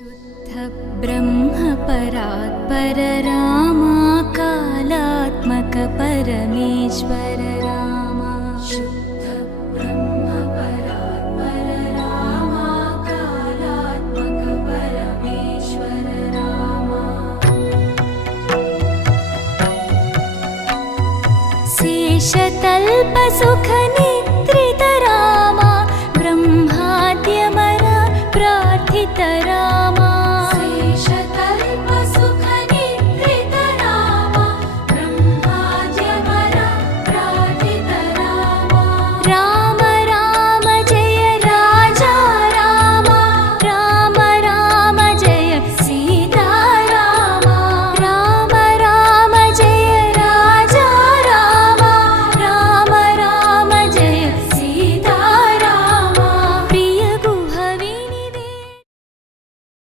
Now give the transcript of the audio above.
शुद्ध ब्रह्म परात्पर रामा कालात्मक परमेश्वर रामा शुद्ध ब्रह्म परात्पर रामा कालात्मक परमेश्वर रामा शेषतल्प सुखनि